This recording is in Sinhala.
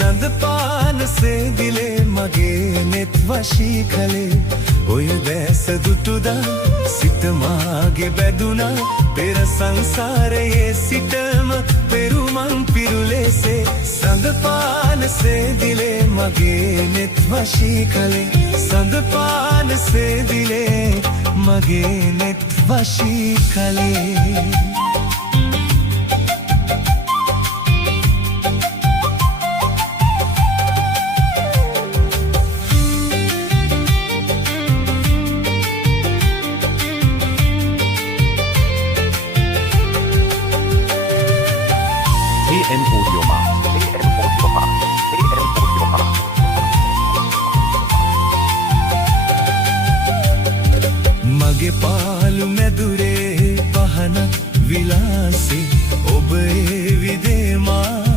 සඳ පානසේ දිලේ මගේ නෙත් වශී කළේ ඔය දැස දුටුදා සිත මාගේ බැදුනා පෙර සංසාරයේ සිටම පෙරුමන් පිරුලෙසේ සඳ පානසේ දිලේ මගේ නෙත් වශී කළේ සඳ පානසේ දිලේ මගේ නෙත් වශී කළේ AM Audio Markt. AM Audio Markt. AM Audio Markt. මගේ පාලු මැදුරේ පහනක් විලාසේ ඔබ ඒ විදේ මා